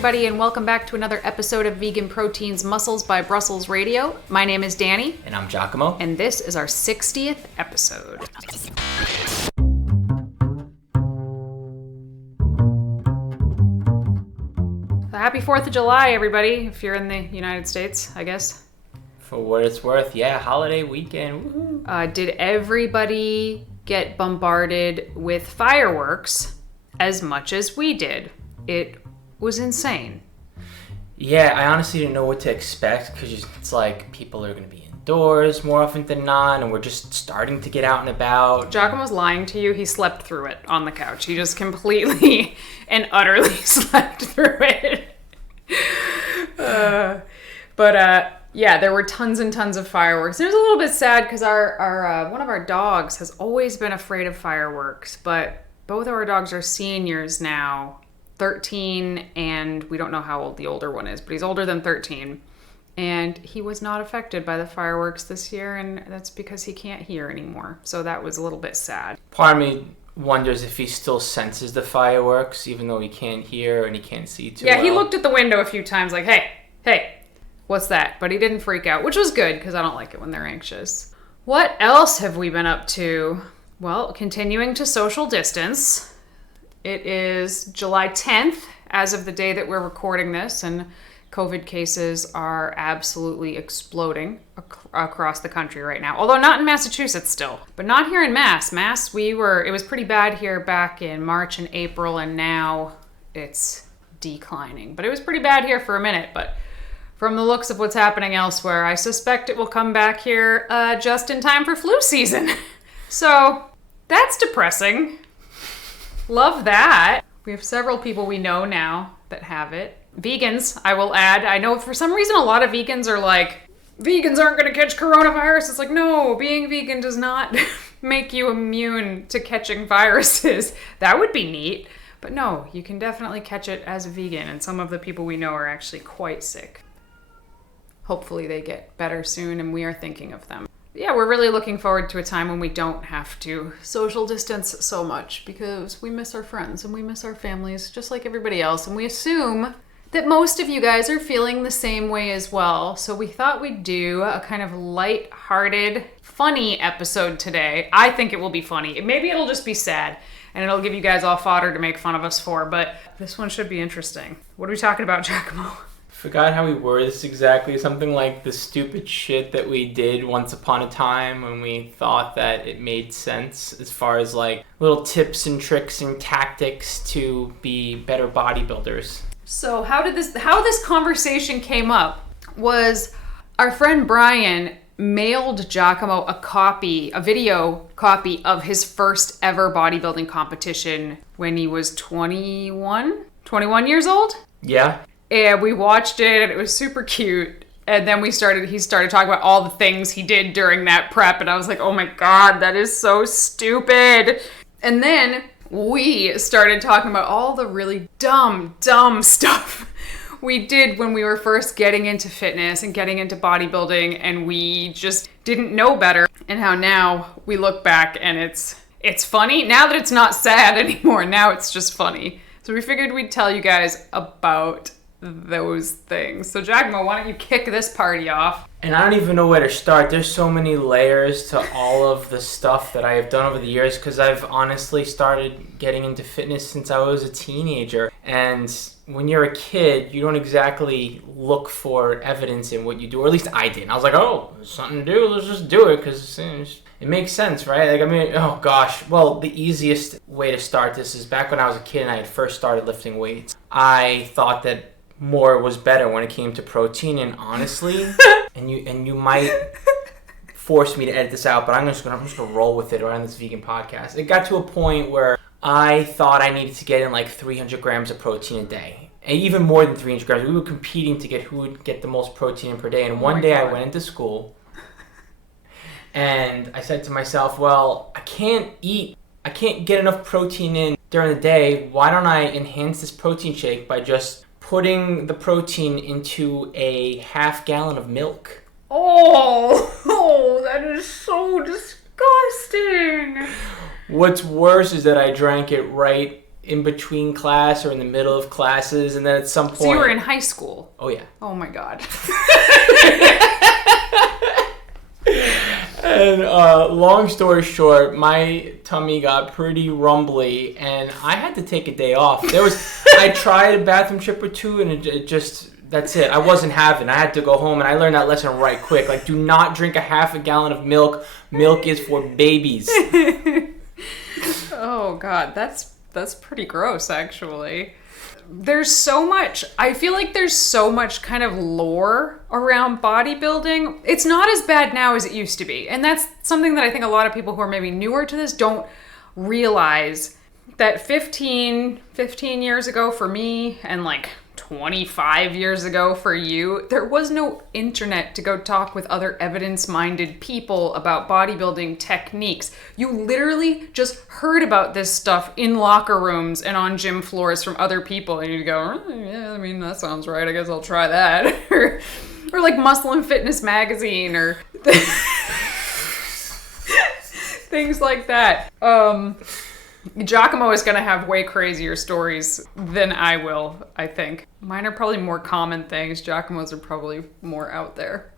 everybody, and welcome back to another episode of Vegan Proteins Muscles by Brussels Radio. My name is Danny. And I'm Giacomo. And this is our 60th episode. Happy 4th of July, everybody, if you're in the United States, I guess. For what it's worth, yeah, holiday weekend. Woohoo. Did everybody get bombarded with fireworks as much as we did? It was insane. Yeah, I honestly didn't know what to expect because it's like people are going to be indoors more often than not, and we're just starting to get out and about. Giacomo's lying to you. He slept through it on the couch. He just completely and utterly slept through it. Yeah, there were tons and tons of fireworks. It was a little bit sad because our one of our dogs has always been afraid of fireworks, but both of our dogs are seniors now. 13, and we don't know how old the older one is, but he's older than 13. And he was not affected by the fireworks this year, and that's because he can't hear anymore. So that was a little bit sad. Part of me wonders if he still senses the fireworks, even though he can't hear and he can't see too well. Yeah, he looked at the window a few times like, hey, what's that? But he didn't freak out, which was good because I don't like it when they're anxious. What else have we been up to? Well, continuing to social distance. It is July 10th as of the day that we're recording this, and COVID cases are absolutely exploding across the country right now. Although not in Massachusetts still, but not here in Mass. It was pretty bad here back in March and April, and now it's declining. But it was pretty bad here for a minute, but from the looks of what's happening elsewhere, I suspect it will come back here just in time for flu season. So that's depressing. Love that. We have several people we know now that have it. Vegans, I will add. I know for some reason a lot of vegans are like, vegans aren't going to catch coronavirus. It's like, no, being vegan does not make you immune to catching viruses. That would be neat. But no, you can definitely catch it as a vegan, and some of the people we know are actually quite sick. Hopefully they get better soon, and we are thinking of them. Yeah, we're really looking forward to a time when we don't have to social distance so much because we miss our friends and we miss our families just like everybody else. And we assume that most of you guys are feeling the same way as well. So we thought we'd do a kind of light-hearted, funny episode today. I think it will be funny. Maybe it'll just be sad and it'll give you guys all fodder to make fun of us for, but this one should be interesting. What are we talking about, Giacomo? Forgot how we worded this exactly. Something like the stupid shit that we did once upon a time when we thought that it made sense as far as like little tips and tricks and tactics to be better bodybuilders. So how this conversation came up was our friend Brian mailed Giacomo a video copy of his first ever bodybuilding competition when he was 21 years old. Yeah. And we watched it, and it was super cute. And then he started talking about all the things he did during that prep, and I was like, oh my God, that is so stupid. And then we started talking about all the really dumb stuff we did when we were first getting into fitness and getting into bodybuilding, and we just didn't know better. And how now we look back and it's funny. Now that it's not sad anymore, now it's just funny. So we figured we'd tell you guys about those things. So Giacomo, why don't you kick this party off? And I don't even know where to start. There's so many layers to all of the stuff that I have done over the years because I've honestly started getting into fitness since I was a teenager. And when you're a kid, you don't exactly look for evidence in what you do, or at least I didn't. I was like, oh, there's something to do, let's just do it because it makes sense, right? Like, I mean, oh gosh. Well, the easiest way to start this is back when I was a kid and I had first started lifting weights. I thought that more was better when it came to protein, and honestly, and you might force me to edit this out, but I'm just gonna roll with it around this vegan podcast. It got to a point where I thought I needed to get in like 300 grams of protein a day, and even more than 300 grams. We were competing to get who would get the most protein per day. And one day I went into school, and I said to myself, well, I can't get enough protein in during the day. Why don't I enhance this protein shake by just putting the protein into a half gallon of milk? Oh, that is so disgusting. What's worse is that I drank it right in between class or in the middle of classes, and then at some point... So you were in high school? Oh, yeah. Oh, my God. And long story short, my tummy got pretty rumbly, and I had to take a day off. I tried a bathroom trip or two, and it just... That's it. I wasn't having. I had to go home, and I learned that lesson right quick. Like, do not drink a half a gallon of milk. Milk is for babies. Oh, God. That's pretty gross, actually. There's so much, I feel like there's so much kind of lore around bodybuilding. It's not as bad now as it used to be. And that's something that I think a lot of people who are maybe newer to this don't realize, that 15 years ago for me, and like 25 years ago for you, there was no internet to go talk with other evidence-minded people about bodybuilding techniques. You literally just heard about this stuff in locker rooms and on gym floors from other people, and you'd go, oh, yeah, I mean, that sounds right, I guess I'll try that. or like Muscle and Fitness magazine, or things like that. Giacomo is going to have way crazier stories than I will, I think. Mine are probably more common things. Giacomo's are probably more out there.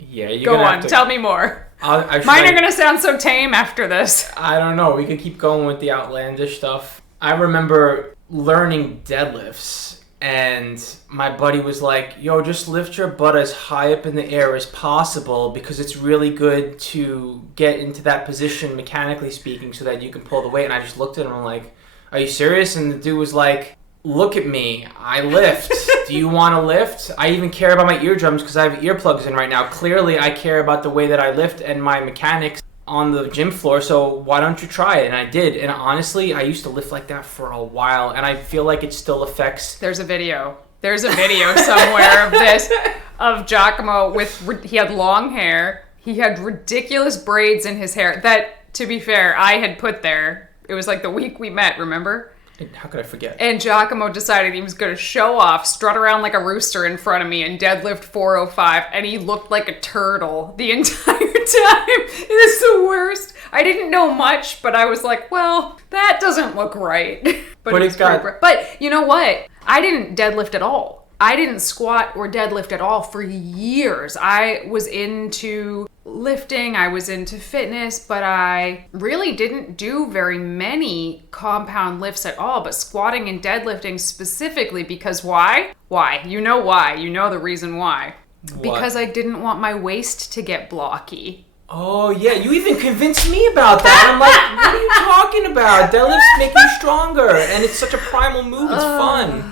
Yeah, you're Go gonna on, have to... tell me more. Mine are going to sound so tame after this. I don't know. We could keep going with the outlandish stuff. I remember learning deadlifts, and my buddy was like, yo, just lift your butt as high up in the air as possible because it's really good to get into that position, mechanically speaking, so that you can pull the weight. And I just looked at him and I'm like, are you serious? And the dude was like, look at me. I lift. Do you want to lift? I even care about my eardrums because I have earplugs in right now. Clearly, I care about the way that I lift and my mechanics on the gym floor, so why don't you try it? And I did, and honestly, I used to lift like that for a while, and I feel like it still affects... There's a video somewhere of this, of Giacomo he had long hair, he had ridiculous braids in his hair that, to be fair, I had put there. It was like the week we met, remember? How could I forget? And Giacomo decided he was going to show off, strut around like a rooster in front of me, and deadlift 405, and he looked like a turtle the entire time. It is the worst. I didn't know much, but I was like, well, that doesn't look right. But you know what? I didn't deadlift at all. I didn't squat or deadlift at all for years. I was into lifting, I was into fitness, but I really didn't do very many compound lifts at all, but squatting and deadlifting specifically, because why? Why? You know why. You know the reason why. What? Because I didn't want my waist to get blocky. Oh, yeah, you even convinced me about that. I'm like, what are you talking about? Deadlifts make you stronger, and it's such a primal move. It's fun.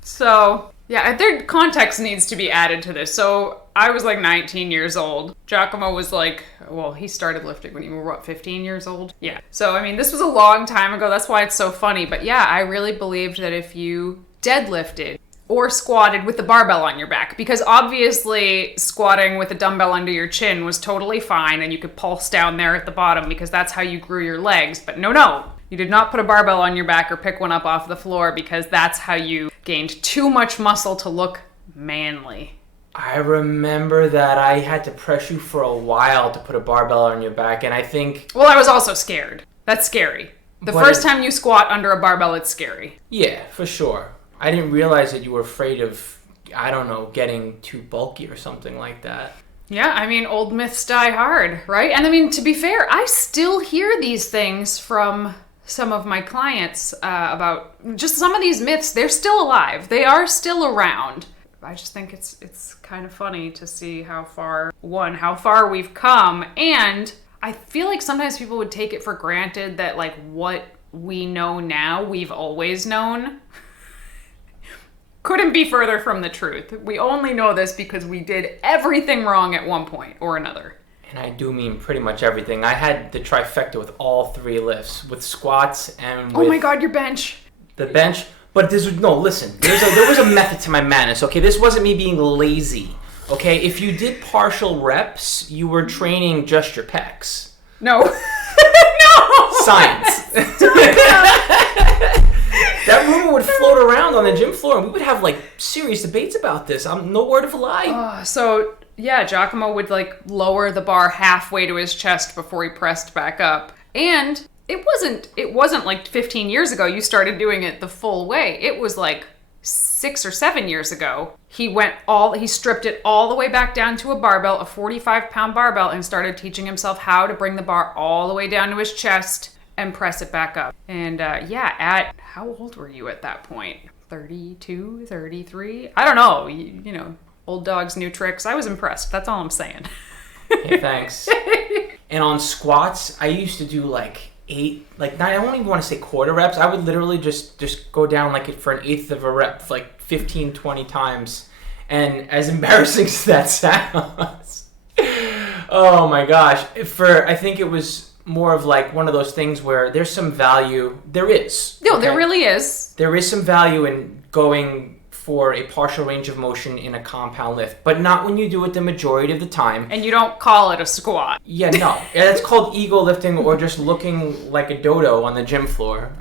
So... yeah, their context needs to be added to this. So I was like 19 years old. Giacomo was like, well, he started lifting when you were, 15 years old? Yeah. So, I mean, this was a long time ago. That's why it's so funny. But yeah, I really believed that if you deadlifted or squatted with the barbell on your back, because obviously squatting with a dumbbell under your chin was totally fine and you could pulse down there at the bottom because that's how you grew your legs. But no. You did not put a barbell on your back or pick one up off the floor because that's how you gained too much muscle to look manly. I remember that I had to press you for a while to put a barbell on your back, and I think... well, I was also scared. That's scary. The first time you squat under a barbell, it's scary. Yeah, for sure. I didn't realize that you were afraid of, I don't know, getting too bulky or something like that. Yeah, I mean, old myths die hard, right? And I mean, to be fair, I still hear these things from... some of my clients about just some of these myths. They're still alive. They are still around. I just think it's kind of funny to see how far we've come. And I feel like sometimes people would take it for granted that like what we know now, we've always known. Couldn't be further from the truth. We only know this because we did everything wrong at one point or another. And I do mean pretty much everything. I had the trifecta with all three lifts, with squats and with... oh my God, your bench. The bench. But listen, there was a method to my madness, okay? This wasn't me being lazy, okay? If you did partial reps, you were training just your pecs. No. No! Science. That rumor would float around on the gym floor, and we would have, like, serious debates about this. I'm no word of a lie. So... yeah, Giacomo would like lower the bar halfway to his chest before he pressed back up. And it wasn't like 15 years ago you started doing it the full way. It was like 6 or 7 years ago. He stripped it all the way back down to a barbell, a 45-pound barbell, and started teaching himself how to bring the bar all the way down to his chest and press it back up. And how old were you at that point? 32, 33? I don't know. You know, old dogs, new tricks. I was impressed. That's all I'm saying. Hey, thanks. And on squats, I used to do like 8, like 9, I don't even want to say quarter reps. I would literally just go down like for an eighth of a rep, like 15, 20 times. And as embarrassing as that sounds, oh my gosh. I think it was more of like one of those things where there's some value. There is. No, okay? There really is. There is some value in going for a partial range of motion in a compound lift, but not when you do it the majority of the time. And you don't call it a squat. Yeah, no. That's called ego lifting or just looking like a dodo on the gym floor.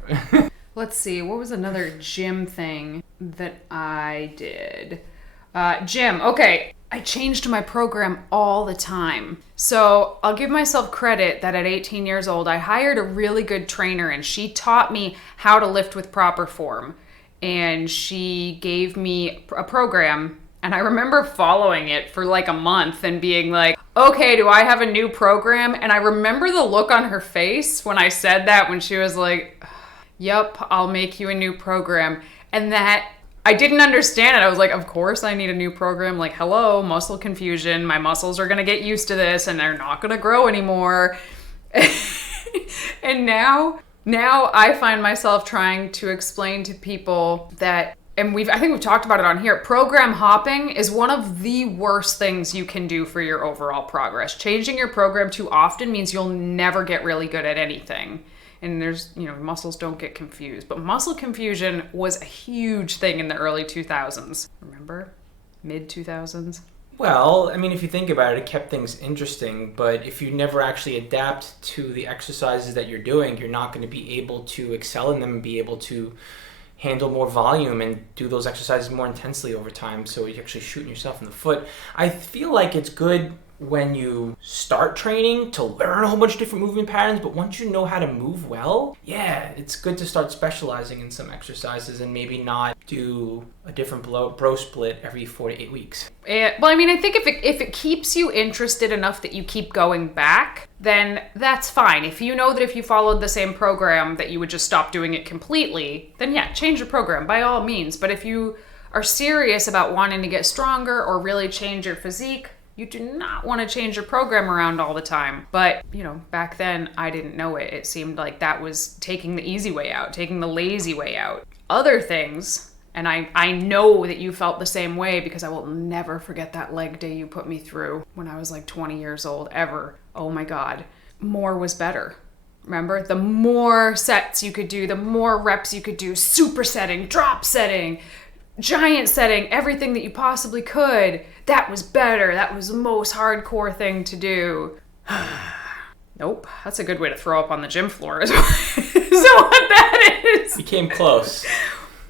Let's see, what was another gym thing that I did? Gym, okay. I changed my program all the time. So I'll give myself credit that at 18 years old, I hired a really good trainer and she taught me how to lift with proper form. And she gave me a program, and I remember following it for like a month and being like, okay, do I have a new program? And I remember the look on her face when I said that, when she was like, yep, I'll make you a new program. And that I didn't understand it. I was like, of course I need a new program. Like, hello, muscle confusion. My muscles are going to get used to this and they're not going to grow anymore. And now I find myself trying to explain to people that, and I think we've talked about it on here, program hopping is one of the worst things you can do for your overall progress. Changing your program too often means you'll never get really good at anything. And muscles don't get confused. But muscle confusion was a huge thing in the early 2000s. Remember? Mid-2000s? Well, I mean, if you think about it, it kept things interesting, but if you never actually adapt to the exercises that you're doing, you're not going to be able to excel in them and be able to handle more volume and do those exercises more intensely over time, so you're actually shooting yourself in the foot. I feel like it's good when you start training to learn a whole bunch of different movement patterns, but once you know how to move well, yeah, it's good to start specializing in some exercises and maybe not do a different bro split every 4 to 8 weeks. Well, I mean, I think if it keeps you interested enough that you keep going back, then that's fine. If you know that if you followed the same program that you would just stop doing it completely, then yeah, change your program by all means. But if you are serious about wanting to get stronger or really change your physique, you do not want to change your program around all the time. But, back then I didn't know it. It seemed like that was taking the easy way out, taking the lazy way out. Other things, and I know that you felt the same way because I will never forget that leg day you put me through when I was like 20 years old, ever. Oh my God. More was better. Remember? The more sets you could do, the more reps you could do, supersetting, drop setting, giant setting, everything that you possibly could. That was better. That was the most hardcore thing to do. Nope. That's a good way to throw up on the gym floor is what that is. You came close.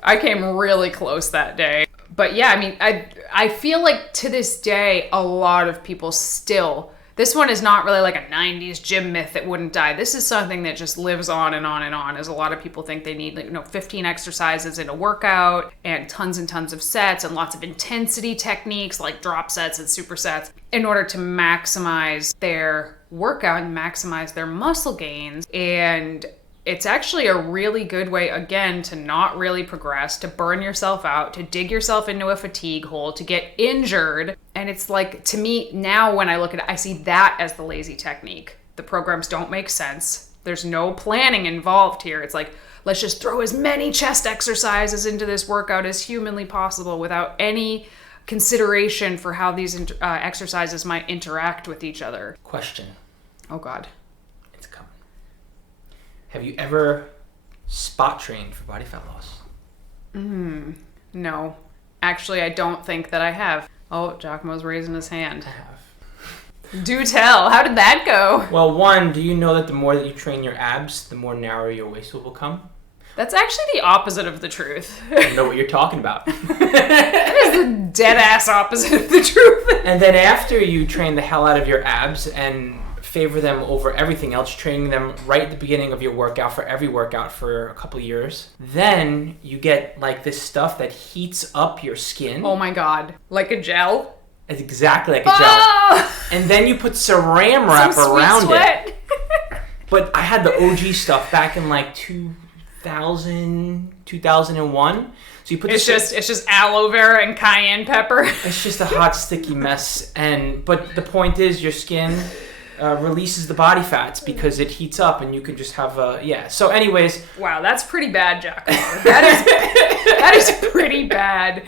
I came really close that day. But yeah, I mean, I feel like to this day, a lot of people still, this one is not really like a 90s gym myth that wouldn't die. This is something that just lives on and on and on, as a lot of people think they need 15 exercises in a workout and tons of sets and lots of intensity techniques like drop sets and supersets in order to maximize their workout and maximize their muscle gains. And it's actually a really good way, again, to not really progress, to burn yourself out, to dig yourself into a fatigue hole, to get injured. And it's like, to me, now when I look at it, I see that as the lazy technique. The programs don't make sense. There's no planning involved here. It's like, let's just throw as many chest exercises into this workout as humanly possible without any consideration for how these exercises might interact with each other. Question. Oh, God. Have you ever spot trained for body fat loss? No. Actually, I don't think that I have. Oh, Giacomo's raising his hand. I have. Do tell. How did that go? Well, one, do you know that the more that you train your abs, the more narrow your waist will become? That's actually the opposite of the truth. I know what you're talking about. That is the dead-ass opposite of the truth. And then after you train the hell out of your abs and favor them over everything else, training them right at the beginning of your workout for every workout for a couple years. Then you get like this stuff that heats up your skin. Oh my God. Like a gel? It's exactly like a gel. And then you put saran wrap around it. But I had the OG stuff back in like 2000, 2001. So you put it's just aloe vera and cayenne pepper. It's just a hot, sticky mess. But the point is, your skin releases the body fats because it heats up, and you can just have So, anyways, wow, that's pretty bad, Giacomo. That is pretty bad.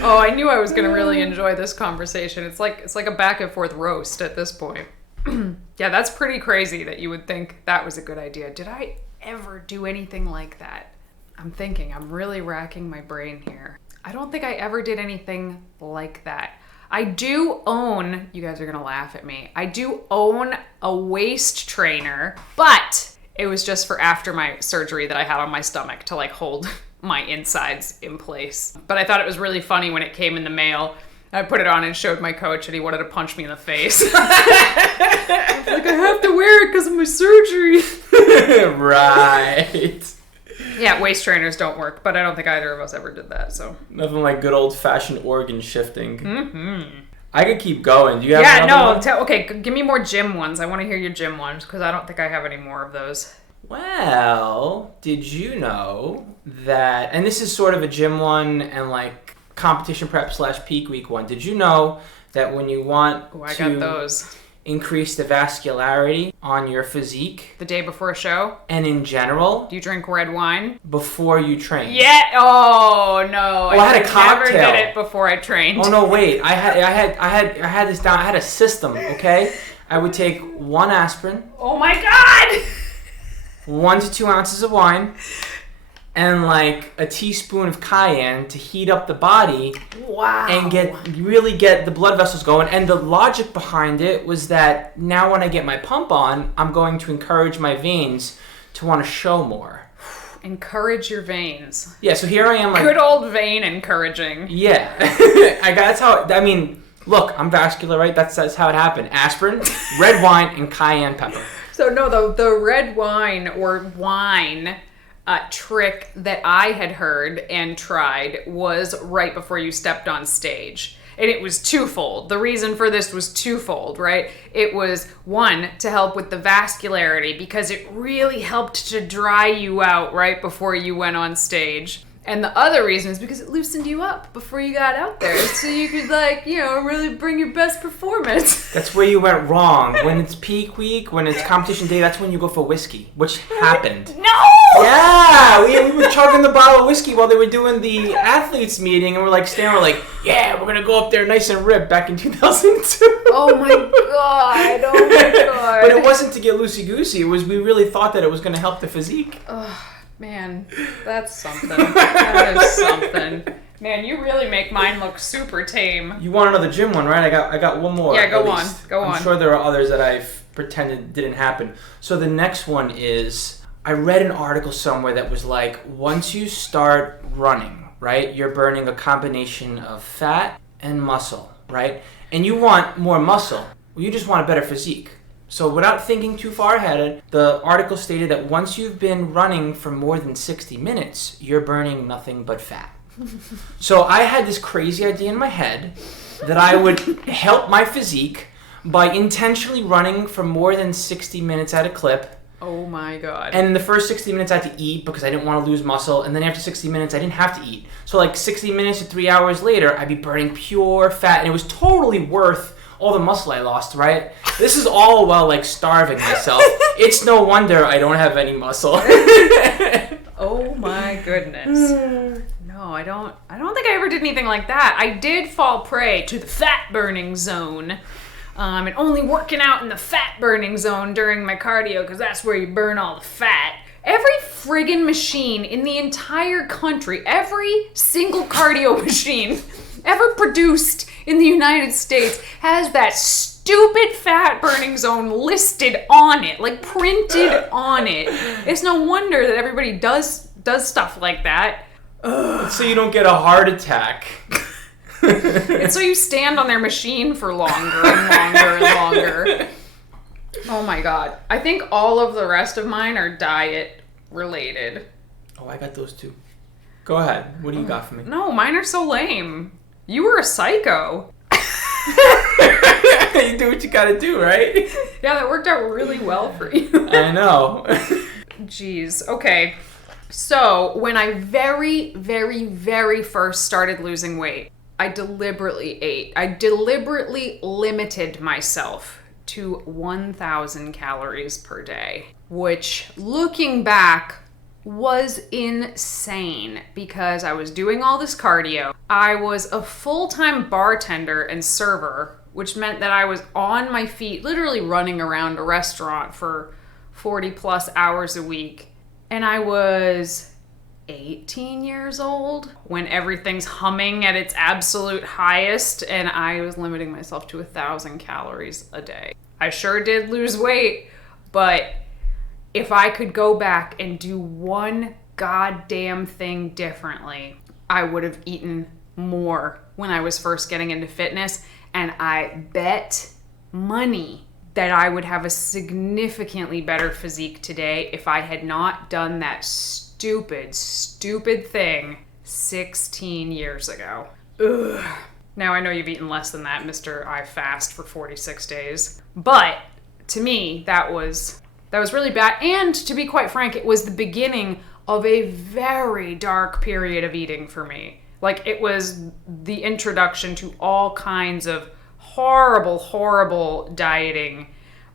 Oh, I knew I was going to really enjoy this conversation. It's like a back and forth roast at this point. Yeah, that's pretty crazy that you would think that was a good idea. Did I ever do anything like that? I'm really racking my brain here. I don't think I ever did anything like that. I do own, you guys are gonna laugh at me, I do own a waist trainer, but it was just for after my surgery that I had on my stomach to like hold my insides in place. But I thought it was really funny when it came in the mail. I put it on and showed my coach, and he wanted to punch me in the face. I was like, I have to wear it because of my surgery. Right. Yeah, waist trainers don't work, but I don't think either of us ever did that, so. Nothing like good old-fashioned organ shifting. Mm-hmm. I could keep going. Do you have another one? Okay, give me more gym ones. I want to hear your gym ones, because I don't think I have any more of those. Well, did you know that, and this is sort of a gym one and like competition prep / peak week one. Did you know that when you want to increase the vascularity on your physique the day before a show and in general, do you drink red wine before you train? Yeah. Oh no. Well, I had a cocktail. Never did it before I trained. Oh no, wait. I had this down. I had a system. Okay, I would take 1 aspirin. Oh my God. 1 to 2 ounces of wine. And like a teaspoon of cayenne to heat up the body. Wow. And really get the blood vessels going. And the logic behind it was that now when I get my pump on, I'm going to encourage my veins to want to show more. Encourage your veins. Yeah, so here I am like... Good old vein encouraging. Yeah. Look, I'm vascular, right? That's how it happened. Aspirin, red wine, and cayenne pepper. So no, the red wine or wine... trick that I had heard and tried was right before you stepped on stage. And it was twofold. The reason for this was twofold, right? It was, 1, to help with the vascularity because it really helped to dry you out right before you went on stage. And the other reason is because it loosened you up before you got out there. So you could really bring your best performance. That's where you went wrong. When it's peak week, when it's competition day, that's when you go for whiskey, which happened. No! Yeah! We were chugging the bottle of whiskey while they were doing the athletes meeting, and we're like, yeah, we're going to go up there nice and ripped back in 2002. Oh my God. Oh my God. But it wasn't to get loosey-goosey. It was, we really thought that it was going to help the physique. Man, that's something. That is something. Man, you really make mine look super tame. You want another gym one, right? I got one more. Yeah, go on. I'm sure there are others that I've pretended didn't happen. So the next one is, I read an article somewhere that was like, once you start running, right, you're burning a combination of fat and muscle, right? And you want more muscle. Well, you just want a better physique. So without thinking too far ahead, the article stated that once you've been running for more than 60 minutes, you're burning nothing but fat. So I had this crazy idea in my head that I would help my physique by intentionally running for more than 60 minutes at a clip. Oh my God. And in the first 60 minutes I had to eat because I didn't want to lose muscle. And then after 60 minutes I didn't have to eat. So like 60 minutes to 3 hours later, I'd be burning pure fat. And it was totally worth all the muscle I lost, right? This is all while like starving myself. It's no wonder I don't have any muscle. Oh my goodness. No, I don't think I ever did anything like that. I did fall prey to the fat burning zone. And only working out in the fat burning zone during my cardio because that's where you burn all the fat. Every friggin' machine in the entire country, every single cardio machine ever produced in the United States has that stupid fat burning zone listed on it, like printed on it. It's no wonder that everybody does stuff like that. So you don't get a heart attack. And so you stand on their machine for longer and longer and longer. Oh my God. I think all of the rest of mine are diet related. Oh, I got those too. Go ahead. What do you got for me? No, mine are so lame. You were a psycho. You do what you gotta do, right? Yeah, that worked out really well for you. I know. Jeez. Okay. So, when I very, very, very first started losing weight, I deliberately ate. I deliberately limited myself to 1,000 calories per day, which, looking back, was insane because I was doing all this cardio. I was a full-time bartender and server, which meant that I was on my feet, literally running around a restaurant for 40 plus hours a week. And I was 18 years old when everything's humming at its absolute highest, and I was limiting myself to 1,000 calories a day. I sure did lose weight, but if I could go back and do one goddamn thing differently, I would have eaten more when I was first getting into fitness, and I bet money that I would have a significantly better physique today if I had not done that stupid thing 16 years ago. Ugh. Now I know you've eaten less than that, Mr. I fast for 46 days. But to me, that was really bad. And to be quite frank, it was the beginning of a very dark period of eating for me. Like, it was the introduction to all kinds of horrible dieting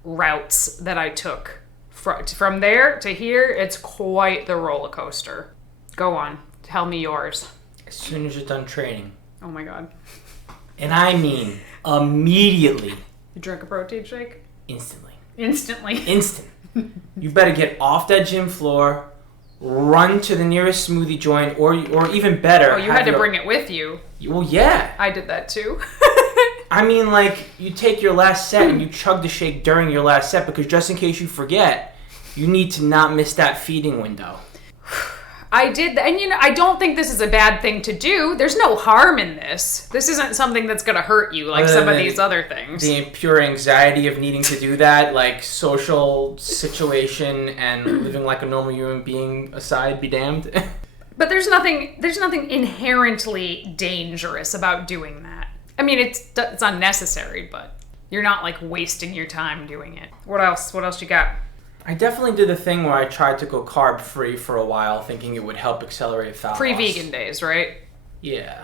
routes that I took. From there to here, it's quite the roller coaster. Go on, tell me yours. As soon as you're done training. Oh my God. And I mean immediately. You drank a protein shake? Instantly. Instant. You better get off that gym floor, run to the nearest smoothie joint, or even better. Oh, you had to bring it with you. Well, yeah. I did that too. I mean, like, you take your last set and you chug the shake during your last set because just in case you forget, you need to not miss that feeding window. I did that, and I don't think this is a bad thing to do. There's no harm in this. This isn't something that's going to hurt you like some of these other things. The pure anxiety of needing to do that, like social situation and living like a normal human being aside, be damned. But there's nothing inherently dangerous about doing that. I mean, it's unnecessary, but you're not like wasting your time doing it. What else you got? I definitely did the thing where I tried to go carb free for a while, thinking it would help accelerate fat loss. Pre-vegan days, right? Yeah,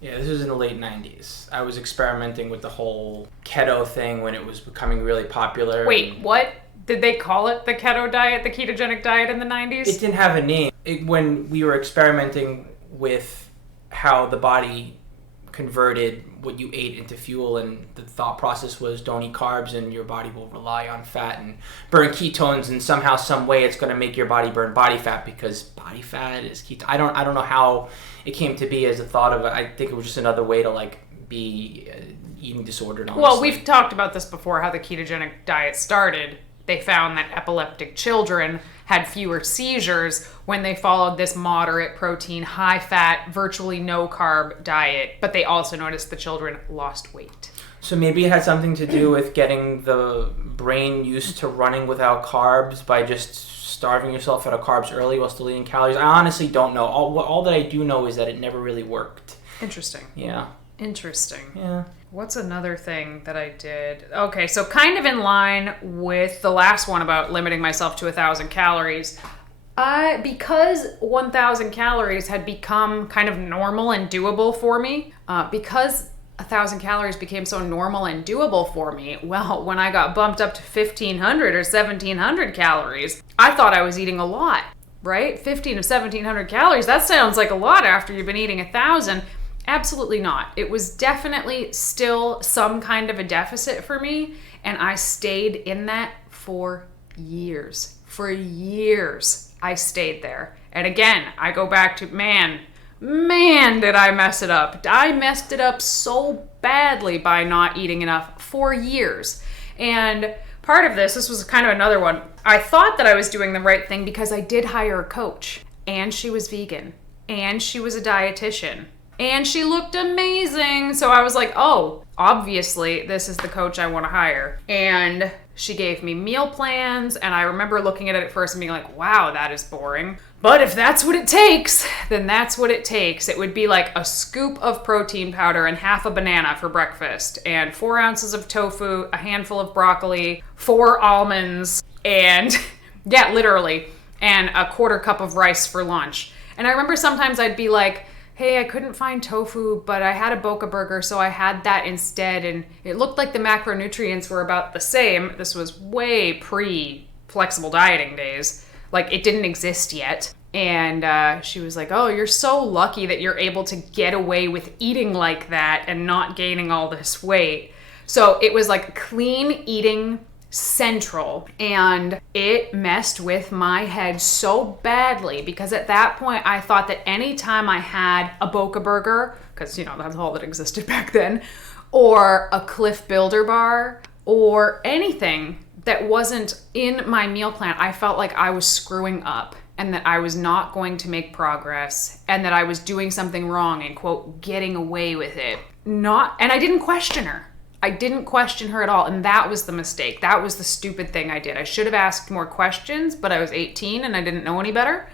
this was in the late 90s. I was experimenting with the whole keto thing when it was becoming really popular. Wait, what? Did they call it the keto diet, the ketogenic diet in the 90s? It didn't have a name. When we were experimenting with how the body converted what you ate into fuel, and the thought process was don't eat carbs and your body will rely on fat and burn ketones, and somehow, some way it's going to make your body burn body fat because body fat is keto. I don't know how it came to be as a thought of it. I think it was just another way to like be eating disordered, honestly. Well, we've talked about this before, how the ketogenic diet started. They found that epileptic children had fewer seizures when they followed this moderate protein, high fat, virtually no carb diet, but they also noticed the children lost weight. So maybe it had something to do with getting the brain used to running without carbs by just starving yourself out of carbs early while still eating calories. I honestly don't know. All that I do know is that it never really worked. Interesting. Yeah. Interesting. Yeah. What's another thing that I did? Okay, so kind of in line with the last one about limiting myself to 1,000 calories, because 1,000 calories had become kind of normal and doable for me, because 1,000 calories became so normal and doable for me, well, when I got bumped up to 1,500 or 1,700 calories, I thought I was eating a lot, right? 1,500 to 1,700 calories, that sounds like a lot after you've been eating 1,000. Absolutely not. It was definitely still some kind of a deficit for me, and I stayed in that for years. For years, I stayed there. And again, I go back to, man, did I mess it up. I messed it up so badly by not eating enough for years. And part of this was kind of another one. I thought that I was doing the right thing because I did hire a coach, and she was vegan, and she was a dietitian. And she looked amazing. So I was like, oh, obviously this is the coach I want to hire. And She gave me meal plans, and I remember looking at it at first and being like, wow, that is boring. But if that's what it takes, then that's what it takes. It would be like a scoop of protein powder and half a banana for breakfast, and 4 ounces of tofu, a handful of broccoli, 4 almonds, and yeah, literally, and a quarter cup of rice for lunch. And I remember sometimes I'd be like, hey, I couldn't find tofu, but I had a Boca burger, so I had that instead. And it looked like the macronutrients were about the same. This was way pre-flexible dieting days. Like, it didn't exist yet. And she was like, oh, you're so lucky that you're able to get away with eating like that and not gaining all this weight. So it was like clean eating central, and it messed with my head so badly because at that point I thought that anytime I had a Boca burger, because that's all that existed back then, or a Cliff Builder bar, or anything that wasn't in my meal plan, I felt like I was screwing up and that I was not going to make progress and that I was doing something wrong and, quote, getting away with it. And I didn't question her. I didn't question her at all, and that was the mistake. That was the stupid thing I did. I should have asked more questions, but I was 18 and I didn't know any better.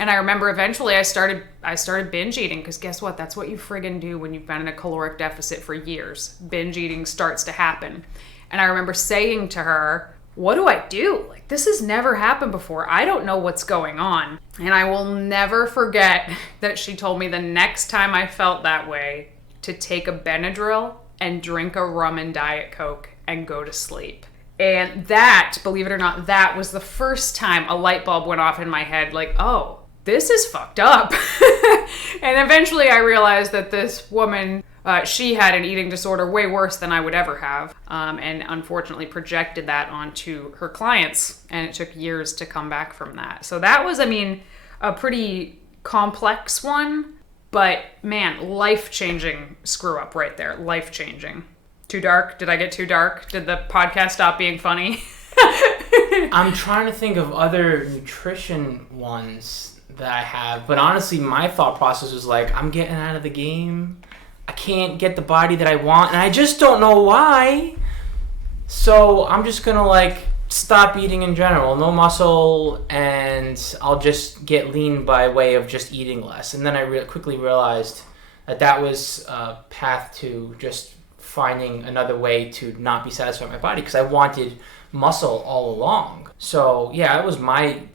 And I remember eventually I started binge eating, because guess what? That's what you friggin' do when you've been in a caloric deficit for years. Binge eating starts to happen. And I remember saying to her, what do I do? Like, this has never happened before. I don't know what's going on. And I will never forget that she told me the next time I felt that way to take a Benadryl and drink a rum and Diet Coke and go to sleep. And that, believe it or not, that was the first time a light bulb went off in my head, like, oh, this is fucked up. And eventually I realized that this woman, she had an eating disorder way worse than I would ever have, and unfortunately projected that onto her clients, and it took years to come back from that. So that was, a pretty complex one. But man, life-changing screw up right there. Life-changing. Too dark? Did I get too dark? Did the podcast stop being funny? I'm trying to think of other nutrition ones that I have. But honestly, my thought process was like, I'm getting out of the game. I can't get the body that I want. And I just don't know why. So I'm just going to stop eating in general, no muscle, and I'll just get lean by way of just eating less. And then I quickly realized that was a path to just finding another way to not be satisfied with my body, because I wanted muscle all along. So yeah,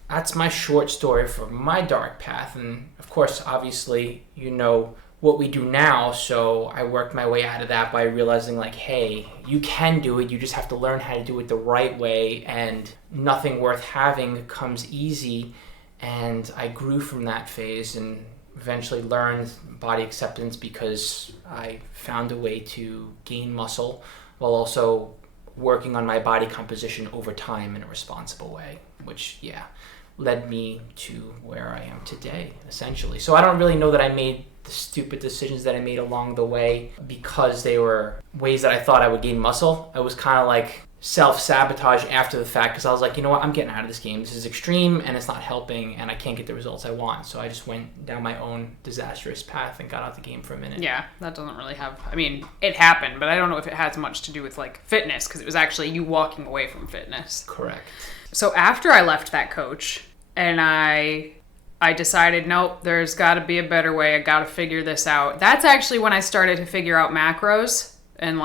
that's my short story for my dark path. And of course, obviously, what we do now, so I worked my way out of that by realizing hey, you can do it, you just have to learn how to do it the right way, and nothing worth having comes easy. And I grew from that phase and eventually learned body acceptance because I found a way to gain muscle while also working on my body composition over time in a responsible way, which led me to where I am today, essentially. So I don't really know that I made the stupid decisions that I made along the way because they were ways that I thought I would gain muscle. I was kind of self-sabotage after the fact, because I was like, you know what, I'm getting out of this game. This is extreme and it's not helping and I can't get the results I want. So I just went down my own disastrous path and got out the game for a minute. Yeah, that doesn't really have, it happened, but I don't know if it has much to do with fitness, because it was actually you walking away from fitness. Correct. So after I left that coach and I decided, nope, there's got to be a better way. I got to figure this out. That's actually when I started to figure out macros and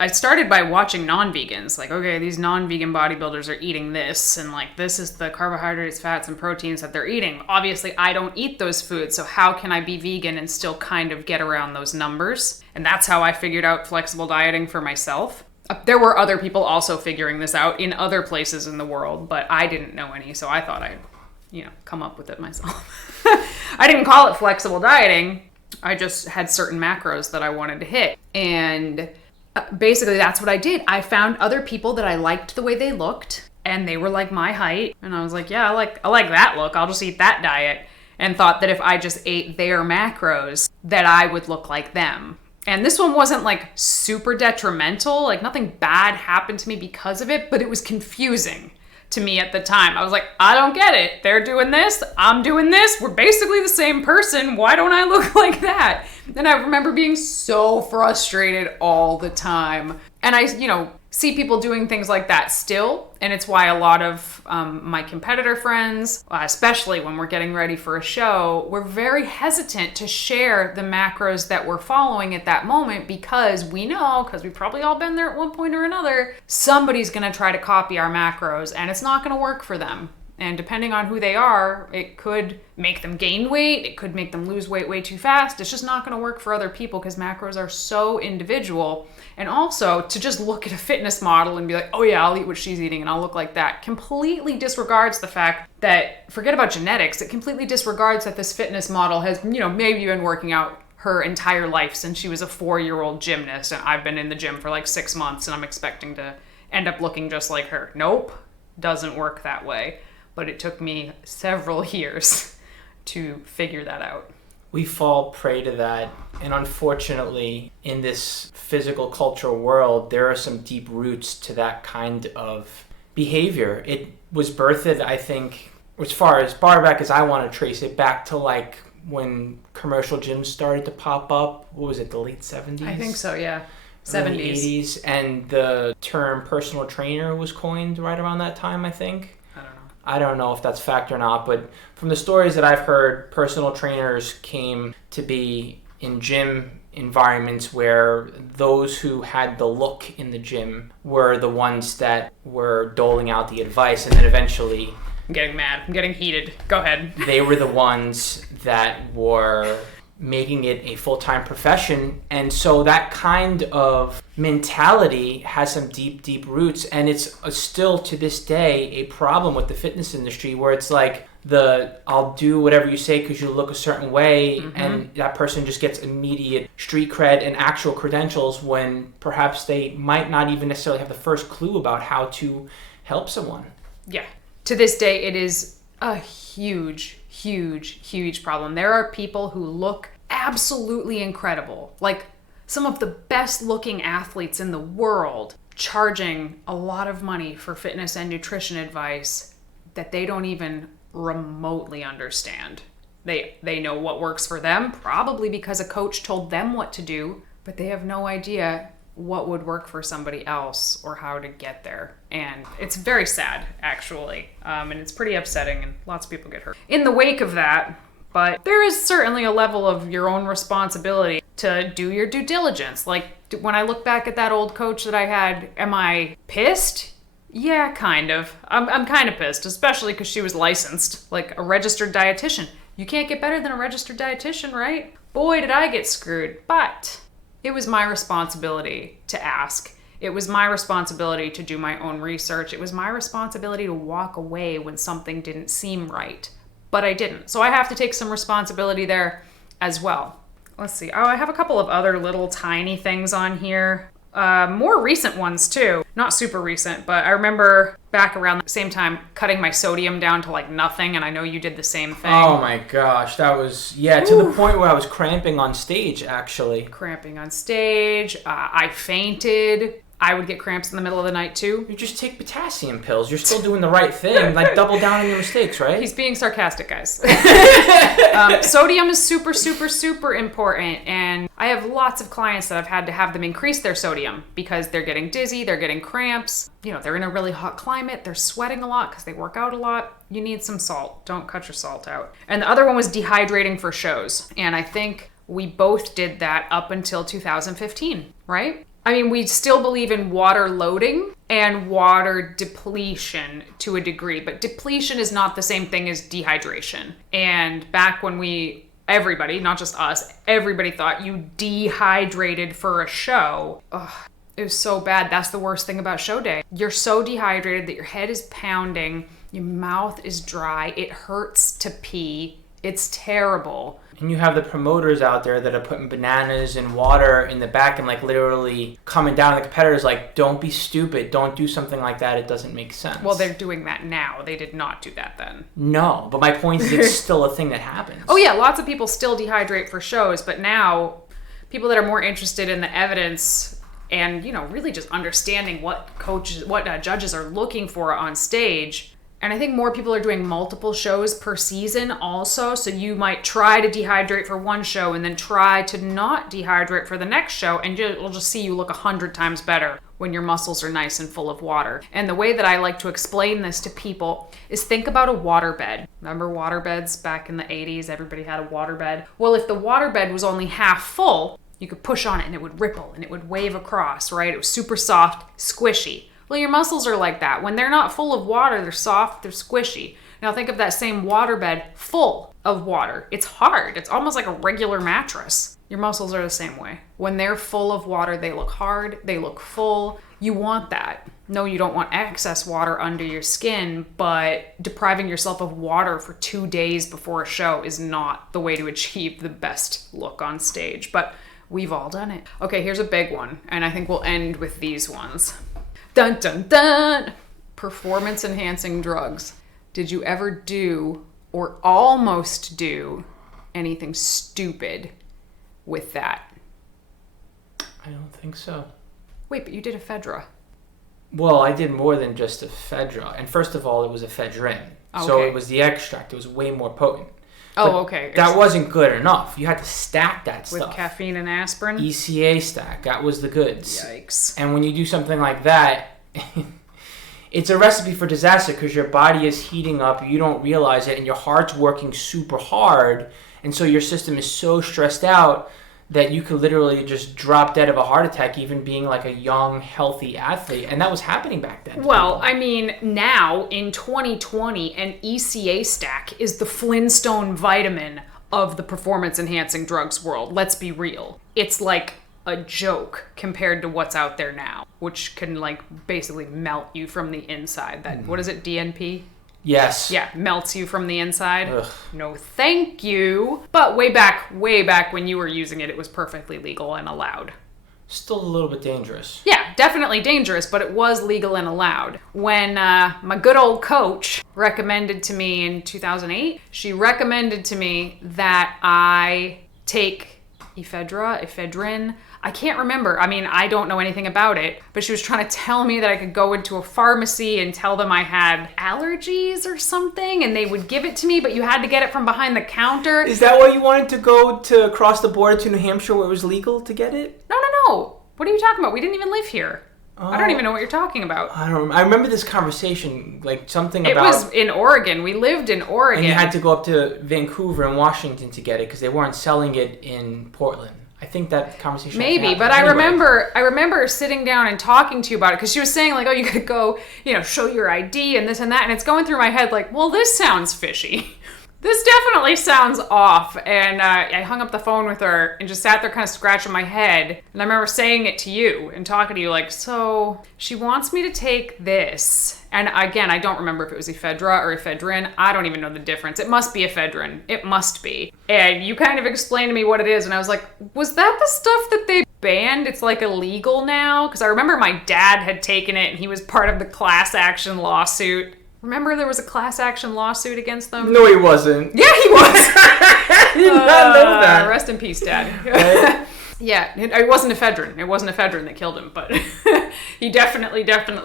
I started by watching non-vegans. These non-vegan bodybuilders are eating this, and this is the carbohydrates, fats, and proteins that they're eating. Obviously, I don't eat those foods, so how can I be vegan and still kind of get around those numbers? And that's how I figured out flexible dieting for myself. There were other people also figuring this out in other places in the world, but I didn't know any, so I thought I'd come up with it myself. I didn't call it flexible dieting. I just had certain macros that I wanted to hit. And basically that's what I did. I found other people that I liked the way they looked, and they were my height. And I was like, yeah, I like that look. I'll just eat that diet. And thought that if I just ate their macros, that I would look like them. And this one wasn't super detrimental. Nothing bad happened to me because of it, but it was confusing to me at the time. I was like, I don't get it. They're doing this, I'm doing this. We're basically the same person. Why don't I look like that? And I remember being so frustrated all the time. And I, see people doing things like that still. And it's why a lot of my competitor friends, especially when we're getting ready for a show, we're very hesitant to share the macros that we're following at that moment, because we know, because we've probably all been there at one point or another, somebody's going to try to copy our macros and it's not going to work for them. And depending on who they are, it could make them gain weight. It could make them lose weight way too fast. It's just not going to work for other people because macros are so individual. And also, to just look at a fitness model and be like, oh yeah, I'll eat what she's eating and I'll look like that, completely disregards the fact that, forget about genetics, it completely disregards that this fitness model has, maybe been working out her entire life since she was a 4-year-old gymnast, and I've been in the gym for like 6 months and I'm expecting to end up looking just like her. Nope, doesn't work that way. But it took me several years to figure that out. We fall prey to that. And unfortunately, in this physical cultural world, there are some deep roots to that kind of behavior. It was birthed, I think, as far back as I want to trace it, back to like when commercial gyms started to pop up. What was it, the late 70s? I think so, yeah. 70s. 70s. And the term personal trainer was coined right around that time, I think. I don't know if that's fact or not, but from the stories that I've heard, personal trainers came to be in gym environments where those who had the look in the gym were the ones that were doling out the advice, and then eventually... I'm getting mad. I'm getting heated. Go ahead. They were the ones that were making it a full-time profession. And so that kind of mentality has some deep, deep roots. And it's still to this day a problem with the fitness industry, where it's like I'll do whatever you say because you look a certain way, and that person just gets immediate street cred and actual credentials when perhaps they might not even necessarily have the first clue about how to help someone. Yeah. To this day, it is a huge, huge, huge problem. There are people who look absolutely incredible, like some of the best looking athletes in the world, charging a lot of money for fitness and nutrition advice that they don't even remotely understand. They know what works for them, probably because a coach told them what to do, but they have no idea what would work for somebody else or how to get there. And it's very sad, actually. And it's pretty upsetting, and lots of people get hurt in the wake of that. But there is certainly a level of your own responsibility to do your due diligence. Like, when I look back at that old coach that I had, am I pissed? Yeah, kind of. I'm kind of pissed, especially because she was licensed, like a registered dietitian. You can't get better than a registered dietitian, right? Boy, did I get screwed. But it was my responsibility to ask. It was my responsibility to do my own research. It was my responsibility to walk away when something didn't seem right. But I didn't. So I have to take some responsibility there as well. Let's see. Oh, I have a couple of other little tiny things on here. More recent ones too. Not super recent, but I remember back around the same time cutting my sodium down to like nothing, and I know you did the same thing. Oh my gosh, that was, to the point where I was cramping on stage, actually. Cramping on stage. I fainted. I would get cramps in the middle of the night too. You just take potassium pills. You're still doing the right thing. Like, double down on your mistakes, right? He's being sarcastic, guys. Sodium is super, super, super important. And I have lots of clients that I've had to have them increase their sodium because they're getting dizzy, they're getting cramps. They're in a really hot climate. They're sweating a lot because they work out a lot. You need some salt. Don't cut your salt out. And the other one was dehydrating for shows. And I think we both did that up until 2015, right? I mean, we still believe in water loading and water depletion to a degree, but depletion is not the same thing as dehydration. And back when everybody, not just us, everybody thought you dehydrated for a show. Ugh, it was so bad. That's the worst thing about show day. You're so dehydrated that your head is pounding, your mouth is dry, it hurts to pee. It's terrible. And you have the promoters out there that are putting bananas and water in the back and like literally coming down on the competitors like, don't be stupid. Don't do something like that. It doesn't make sense. Well, they're doing that now. They did not do that then. No, but my point is it's still a thing that happens. Oh yeah, lots of people still dehydrate for shows, but now people that are more interested in the evidence and, really just understanding what judges are looking for on stage. And I think more people are doing multiple shows per season also. So you might try to dehydrate for one show and then try to not dehydrate for the next show. And you'll just see you look 100 times better when your muscles are nice and full of water. And the way that I like to explain this to people is think about a waterbed. Remember waterbeds back in the 80s? Everybody had a waterbed. Well, if the waterbed was only half full, you could push on it and it would ripple and it would wave across, right? It was super soft, squishy. Well, your muscles are like that. When they're not full of water, they're soft, they're squishy. Now think of that same waterbed full of water. It's hard. It's almost like a regular mattress. Your muscles are the same way. When they're full of water, they look hard, they look full. You want that. No, you don't want excess water under your skin, but depriving yourself of water for 2 days before a show is not the way to achieve the best look on stage. But we've all done it. Okay, here's a big one, and I think we'll end with these ones. Dun dun dun! Performance-enhancing drugs. Did you ever do or almost do anything stupid with that? I don't think so. Wait, but you did ephedra. Well, I did more than just ephedra. And first of all, it was ephedrine. Okay. So it was the extract. It was way more potent. Oh, But okay. that wasn't good enough. You had to stack that With stuff. caffeine and aspirin? ECA stack. That was the goods. Yikes. And when you do something like that, it's a recipe for disaster because your body is heating up, you don't realize it, and your heart's working super hard. And so your system is so stressed out that you could literally just drop dead of a heart attack, even being like a young, healthy athlete. And that was happening back then. Well, I mean, now in 2020, an ECA stack is the Flintstone vitamin of the performance-enhancing drugs world. Let's be real. It's like a joke compared to what's out there now, which can like basically melt you from the inside. That what is it, DNP? Yes. Yeah, melts you from the inside. Ugh. No, thank you. But way back when you were using it, it was perfectly legal and allowed. Still a little bit dangerous. Yeah, definitely dangerous, but it was legal and allowed. When my good old coach recommended to me in 2008, she recommended to me that I take ephedrine. I can't remember. I mean, I don't know anything about it, but she was trying to tell me that I could go into a pharmacy and tell them I had allergies or something, and they would give it to me, but you had to get it from behind the counter. Is that why you wanted to go to across the border to New Hampshire where it was legal to get it? No. What are you talking about? We didn't even live here. I don't even know what you're talking about. I remember this conversation, like something It about... was in Oregon. We lived in Oregon. And you had to go up to Vancouver and Washington to get it because they weren't selling it in Portland. I think that conversation Maybe, but happened. I remember sitting down and talking to you about it because she was saying like, oh, you gotta go, show your ID and this and that, and it's going through my head like, well, this sounds fishy. This definitely sounds off. And I hung up the phone with her and just sat there kind of scratching my head. And I remember saying it to you and talking to you like, so she wants me to take this. And again, I don't remember if it was ephedra or ephedrine. I don't even know the difference. It must be ephedrine. It must be. And you kind of explained to me what it is. And I was like, was that the stuff that they banned? It's like illegal now? Because I remember my dad had taken it and he was part of the class action lawsuit. Remember there was a class action lawsuit against them? No, he wasn't. Yeah, he was. I did not know that. Rest in peace, Dad. Right? Yeah, it wasn't ephedrine. It wasn't ephedrine that killed him, but he definitely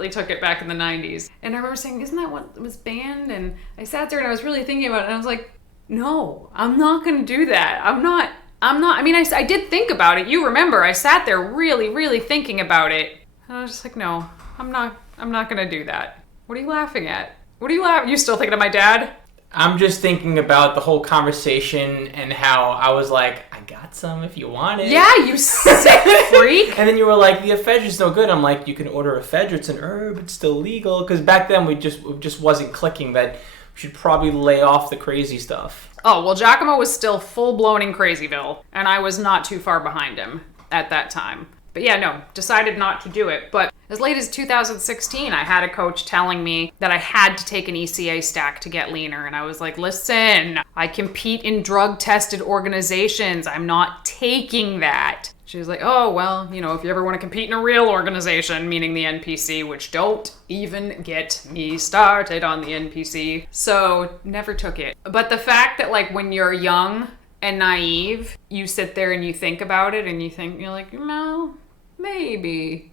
took it back in the 90s. And I remember saying, isn't that what was banned? And I sat there and I was really thinking about it, and I was like, no, I'm not going to do that. I'm not. I mean, I did think about it. You remember, I sat there really, really thinking about it. And I was just like, no, I'm not going to do that. What are you laughing at? What are you laughing? You still thinking of my dad? I'm just thinking about the whole conversation and how I was like, I got some if you want it. Yeah, you sick freak. And then you were like, the ephedrine's no good. I'm like, you can order ephedra. It's an herb. It's still legal. Because back then it just wasn't clicking that we should probably lay off the crazy stuff. Oh, well, Giacomo was still full-blown in Crazyville, and I was not too far behind him at that time. But yeah, no, decided not to do it. But as late as 2016, I had a coach telling me that I had to take an ECA stack to get leaner. And I was like, listen, I compete in drug-tested organizations. I'm not taking that. She was like, oh, well, if you ever want to compete in a real organization, meaning the NPC, which don't even get me started on the NPC. So never took it. But the fact that like when you're young and naive, you sit there and you think about it and you're like, no, maybe.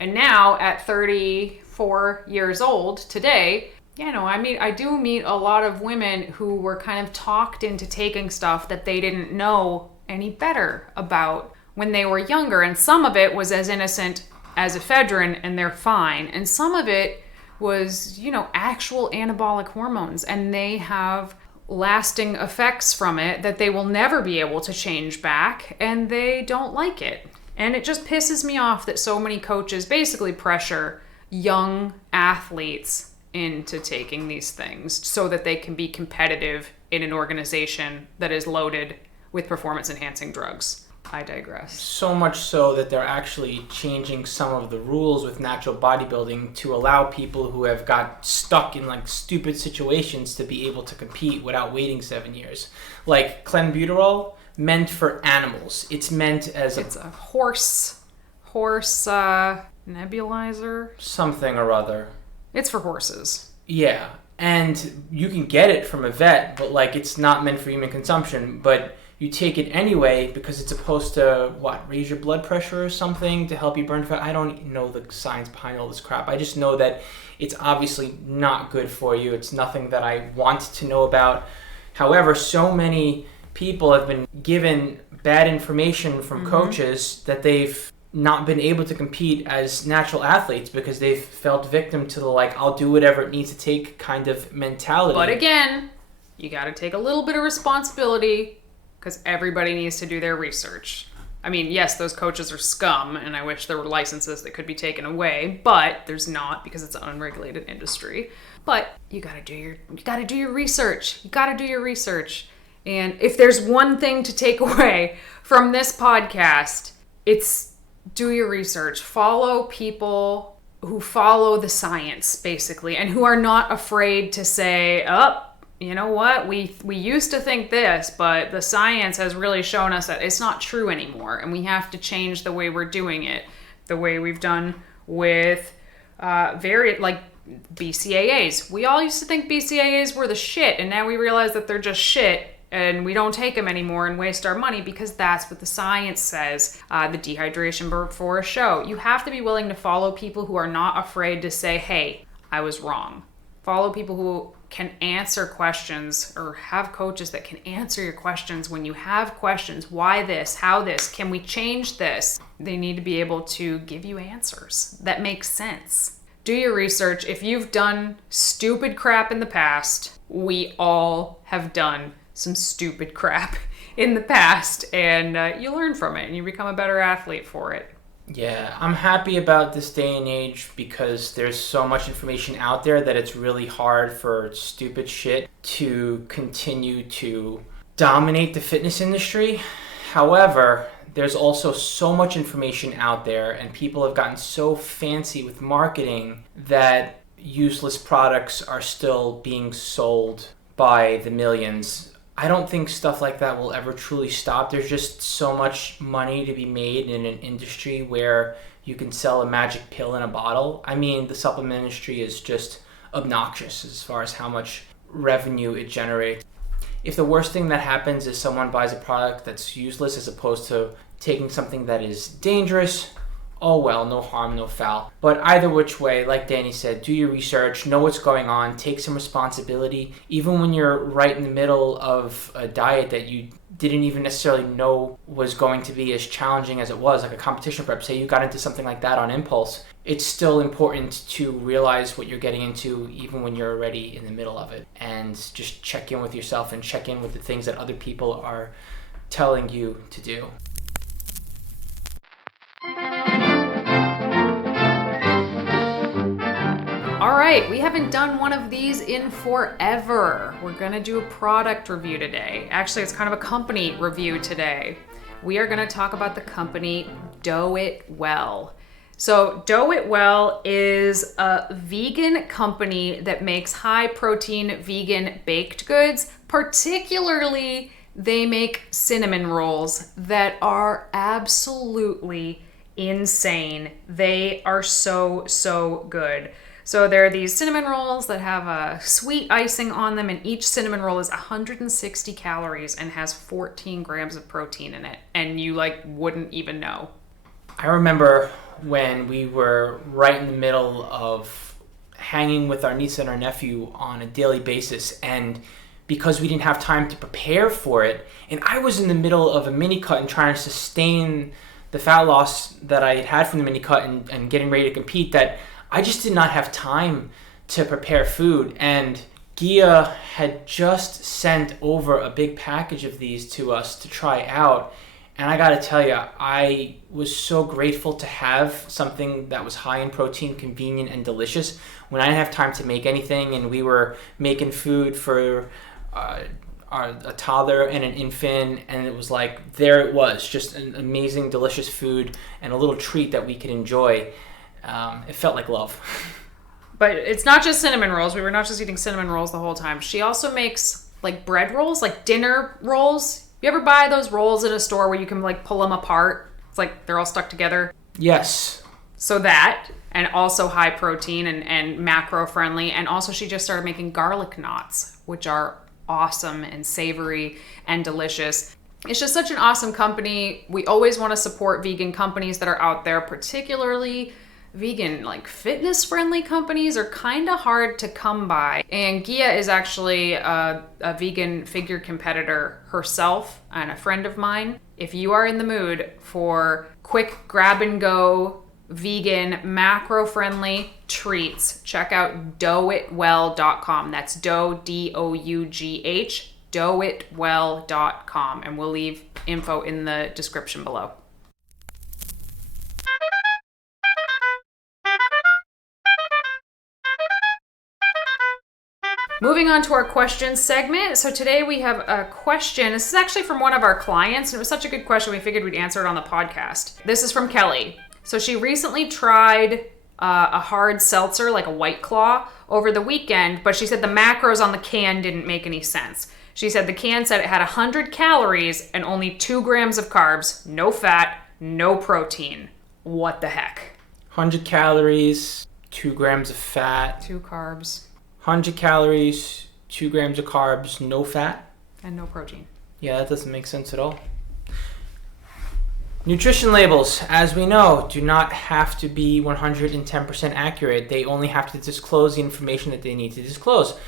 And now at 34 years old today, I do meet a lot of women who were kind of talked into taking stuff that they didn't know any better about. when they were younger, and some of it was as innocent as ephedrine and they're fine, and some of it was, actual anabolic hormones, and they have lasting effects from it that they will never be able to change back, and they don't like it. And it just pisses me off that so many coaches basically pressure young athletes into taking these things so that they can be competitive in an organization that is loaded with performance-enhancing drugs. I digress. So much so that they're actually changing some of the rules with natural bodybuilding to allow people who have got stuck in stupid situations to be able to compete without waiting 7 years. Like Clenbuterol, meant for animals. It's meant as it's a horse nebulizer. Something or other. It's for horses. Yeah. And you can get it from a vet, but it's not meant for human consumption. But you take it anyway because it's supposed to, raise your blood pressure or something to help you burn fat. I don't know the science behind all this crap. I just know that it's obviously not good for you. It's nothing that I want to know about. However, so many people have been given bad information from coaches that they've not been able to compete as natural athletes because they've felt victim to the I'll do whatever it needs to take kind of mentality. But again, you got to take a little bit of responsibility because everybody needs to do their research. I mean, yes, those coaches are scum, and I wish there were licenses that could be taken away, but there's not because it's an unregulated industry. But you got to do your research. You got to do your research. And if there's one thing to take away from this podcast, it's do your research. Follow people who follow the science, basically, and who are not afraid to say, you know what, we used to think this, but the science has really shown us that it's not true anymore, and we have to change the way we're doing it, the way we've done with BCAAs. We all used to think BCAAs were the shit, and now we realize that they're just shit, and we don't take them anymore and waste our money because that's what the science says. The dehydration before a show. You have to be willing to follow people who are not afraid to say, hey, I was wrong. Follow people who can answer questions, or have coaches that can answer your questions when you have questions. Why this? How this? Can we change this? They need to be able to give you answers that make sense. Do your research. If you've done stupid crap in the past, we all have done some stupid crap in the past, and you learn from it and you become a better athlete for it. Yeah, I'm happy about this day and age because there's so much information out there that it's really hard for stupid shit to continue to dominate the fitness industry. However, there's also so much information out there, and people have gotten so fancy with marketing that useless products are still being sold by the millions. I don't think stuff like that will ever truly stop. There's just so much money to be made in an industry where you can sell a magic pill in a bottle. I mean, the supplement industry is just obnoxious as far as how much revenue it generates. If the worst thing that happens is someone buys a product that's useless as opposed to taking something that is dangerous, oh well, no harm, no foul. But either which way, like Danny said, do your research, know what's going on, take some responsibility. Even when you're right in the middle of a diet that you didn't even necessarily know was going to be as challenging as it was, like a competition prep, say you got into something like that on impulse, it's still important to realize what you're getting into even when you're already in the middle of it. And just check in with yourself and check in with the things that other people are telling you to do. All right, we haven't done one of these in forever. We're gonna do a product review today. Actually, it's kind of a company review today. We are gonna talk about the company Dough It Well. So Dough It Well is a vegan company that makes high protein vegan baked goods. Particularly, they make cinnamon rolls that are absolutely insane. They are so good. So there are these cinnamon rolls that have a sweet icing on them, and each cinnamon roll is 160 calories and has 14 grams of protein in it, and you wouldn't even know. I remember when we were right in the middle of hanging with our niece and our nephew on a daily basis, and because we didn't have time to prepare for it. And I was in the middle of a mini cut and trying to sustain the fat loss that I had from the mini cut and getting ready to compete, that I just did not have time to prepare food. And Gia had just sent over a big package of these to us to try out. And I gotta tell you, I was so grateful to have something that was high in protein, convenient, and delicious when I didn't have time to make anything, and we were making food for a toddler and an infant, and it was like, there it was, just an amazing, delicious food and a little treat that we could enjoy. It felt like love. But it's not just cinnamon rolls. We were not just eating cinnamon rolls the whole time. She also makes like bread rolls, like dinner rolls. You ever buy those rolls at a store where you can like pull them apart? It's like they're all stuck together. Yes. So that, and also high protein and macro friendly. And also she just started making garlic knots, which are awesome and savory and delicious. It's just such an awesome company. We always want to support vegan companies that are out there, particularly vegan, like fitness friendly companies are kind of hard to come by. And Gia is actually a vegan figure competitor herself and a friend of mine. If you are in the mood for quick grab and go vegan macro friendly treats, check out doughtwell.com. That's dough, D-O-U-G-H, doughtwell.com, and we'll leave info in the description below. Moving on to our questions segment. So today we have a question. This is actually from one of our clients, and it was such a good question we figured we'd answer it on the podcast. This is from Kelly. So she recently tried a hard seltzer, like a White Claw, over the weekend, but she said the macros on the can didn't make any sense. She said the can said it had 100 calories and only 2 grams of carbs, no fat, no protein. What the heck? 100 calories, 2 grams of fat. 2 carbs. 100 calories, 2 grams of carbs, no fat. And no protein. Yeah, that doesn't make sense at all. Nutrition labels, as we know, do not have to be 110% accurate. They only have to disclose the information that they need to disclose.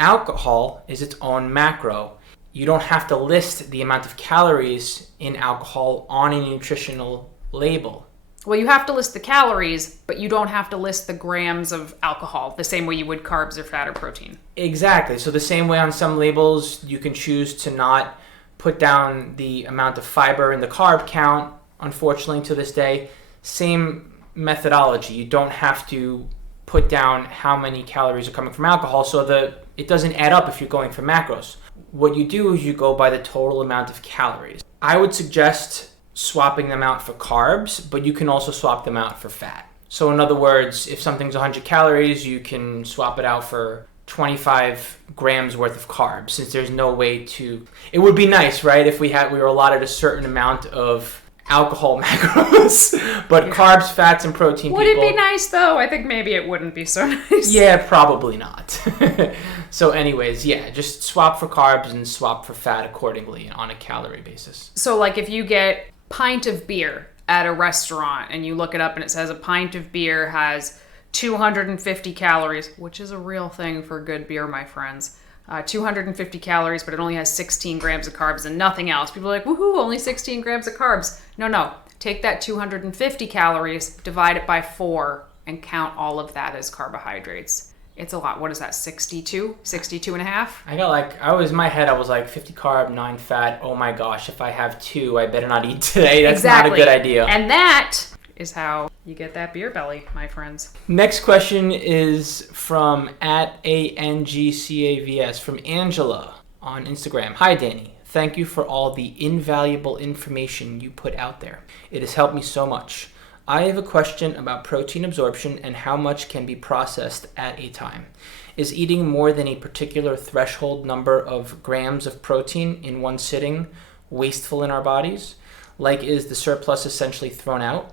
Alcohol is its own macro. You don't have to list the amount of calories in alcohol on a nutritional label. Well, you have to list the calories, but you don't have to list the grams of alcohol the same way you would carbs or fat or protein. Exactly. So the same way on some labels, you can choose to not put down the amount of fiber in the carb count, unfortunately, to this day. Same methodology. You don't have to put down how many calories are coming from alcohol so that it doesn't add up if you're going for macros. What you do is you go by the total amount of calories. I would suggest swapping them out for carbs, but you can also swap them out for fat. So in other words, if something's 100 calories, you can swap it out for 25 grams worth of carbs, since there's no way to... It would be nice, right, if we were allotted a certain amount of alcohol macros, but carbs, fats, and protein Would it be nice, though? I think maybe it wouldn't be so nice. Yeah, probably not. So anyways, yeah, just swap for carbs and swap for fat accordingly on a calorie basis. So like if you get pint of beer at a restaurant and you look it up and it says a pint of beer has 250 calories, which is a real thing for good beer, my friends. 250 calories, but it only has 16 grams of carbs and nothing else. People are like, woohoo, only 16 grams of carbs. No. Take that 250 calories, divide it by 4, and count all of that as carbohydrates. It's a lot. What is that, 62? 62 and a half? In my head, I was like 50 carb, 9 fat. Oh my gosh, if I have 2, I better not eat today. That's exactly. Not a good idea. And that is how you get that beer belly, my friends. Next question is from @ANGCAVS from Angela on Instagram. Hi, Danny. Thank you for all the invaluable information you put out there. It has helped me so much. I have a question about protein absorption and how much can be processed at a time. Is eating more than a particular threshold number of grams of protein in one sitting wasteful in our bodies? Like, is the surplus essentially thrown out?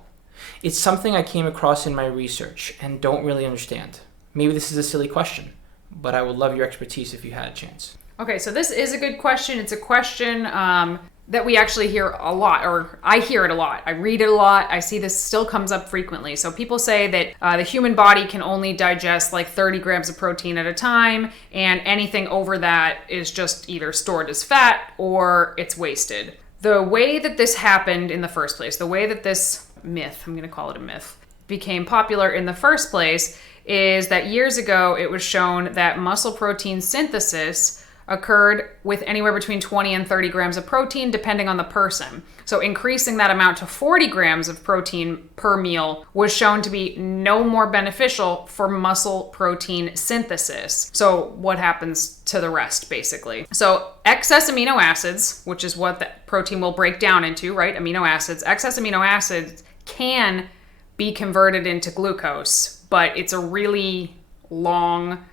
It's something I came across in my research and don't really understand. Maybe this is a silly question, but I would love your expertise if you had a chance. Okay, so this is a good question. It's a question that we actually hear a lot, or I hear it a lot. I read it a lot. I see this still comes up frequently. So people say that the human body can only digest like 30 grams of protein at a time, and anything over that is just either stored as fat or it's wasted. The way that this happened in the first place, the way that this myth, I'm going to call it a myth, became popular in the first place is that years ago it was shown that muscle protein synthesis occurred with anywhere between 20 and 30 grams of protein depending on the person. So increasing that amount to 40 grams of protein per meal was shown to be no more beneficial for muscle protein synthesis. So what happens to the rest, basically? So excess amino acids, which is what the protein will break down into, right? Amino acids. Excess amino acids can be converted into glucose, but it's a really long,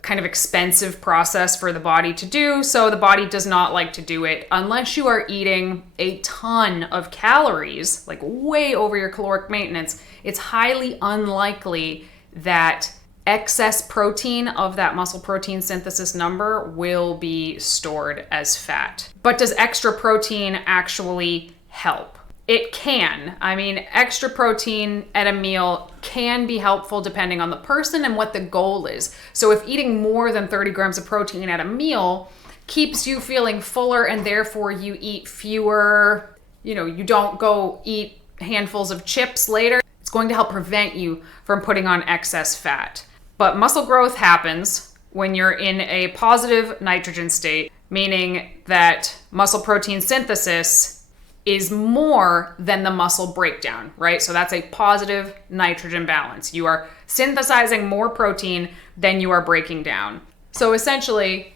kind of expensive process for the body to do, so the body does not like to do it unless you are eating a ton of calories, like way over your caloric maintenance. It's highly unlikely that excess protein of that muscle protein synthesis number will be stored as fat. But does extra protein actually help? It can. I mean, extra protein at a meal can be helpful depending on the person and what the goal is. So if eating more than 30 grams of protein at a meal keeps you feeling fuller and therefore you eat fewer, you don't go eat handfuls of chips later, it's going to help prevent you from putting on excess fat. But muscle growth happens when you're in a positive nitrogen state, meaning that muscle protein synthesis is more than the muscle breakdown, right? So that's a positive nitrogen balance. You are synthesizing more protein than you are breaking down. So essentially,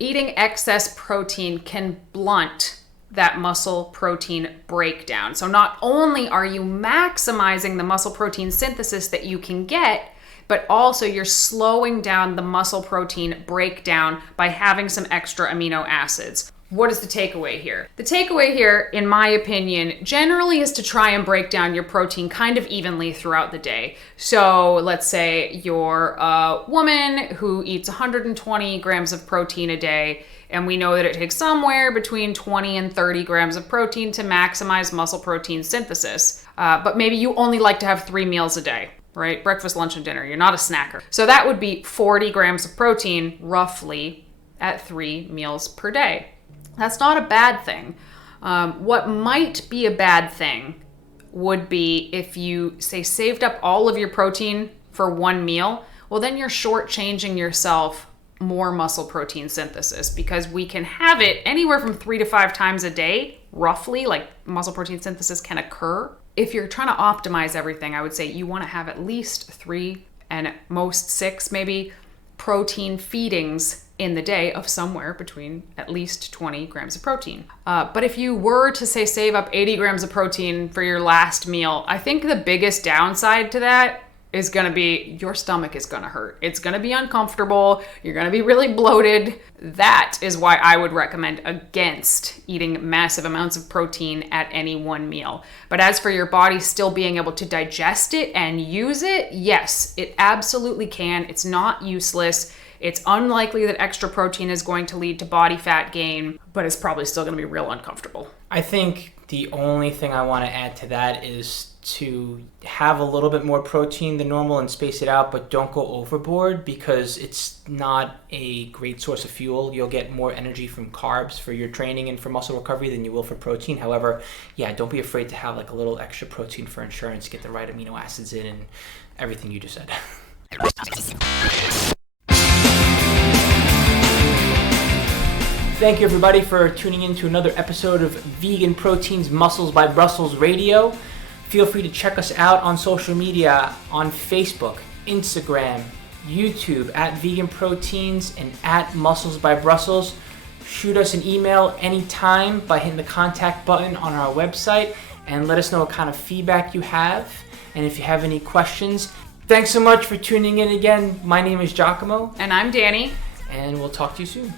eating excess protein can blunt that muscle protein breakdown. So not only are you maximizing the muscle protein synthesis that you can get, but also you're slowing down the muscle protein breakdown by having some extra amino acids. What is the takeaway here? The takeaway here, in my opinion, generally is to try and break down your protein kind of evenly throughout the day. So let's say you're a woman who eats 120 grams of protein a day, and we know that it takes somewhere between 20 and 30 grams of protein to maximize muscle protein synthesis. But maybe you only like to have 3 meals a day, right? Breakfast, lunch, and dinner. You're not a snacker. So that would be 40 grams of protein roughly at 3 meals per day. That's not a bad thing. What might be a bad thing would be if you, say, saved up all of your protein for one meal. Well, then you're shortchanging yourself more muscle protein synthesis, because we can have it anywhere from 3 to 5 times a day, roughly, like muscle protein synthesis can occur. If you're trying to optimize everything, I would say you want to have at least 3 and at most 6 maybe protein feedings in the day of somewhere between at least 20 grams of protein. But if you were to say save up 80 grams of protein for your last meal, I think the biggest downside to that is going to be your stomach is going to hurt. It's going to be uncomfortable. You're going to be really bloated. That is why I would recommend against eating massive amounts of protein at any one meal. But as for your body still being able to digest it and use it, yes, it absolutely can. It's not useless. It's unlikely that extra protein is going to lead to body fat gain, but it's probably still going to be real uncomfortable. I think the only thing I want to add to that is to have a little bit more protein than normal and space it out, but don't go overboard, because it's not a great source of fuel. You'll get more energy from carbs for your training and for muscle recovery than you will for protein. However, yeah, don't be afraid to have like a little extra protein for insurance, get the right amino acids in, and everything you just said. Thank you, everybody, for tuning in to another episode of Vegan Proteins Muscles by Brussels Radio. Feel free to check us out on social media on Facebook, Instagram, YouTube at Vegan Proteins and at Muscles by Brussels. Shoot us an email anytime by hitting the contact button on our website and let us know what kind of feedback you have and if you have any questions. Thanks so much for tuning in again. My name is Giacomo. And I'm Danny. And we'll talk to you soon.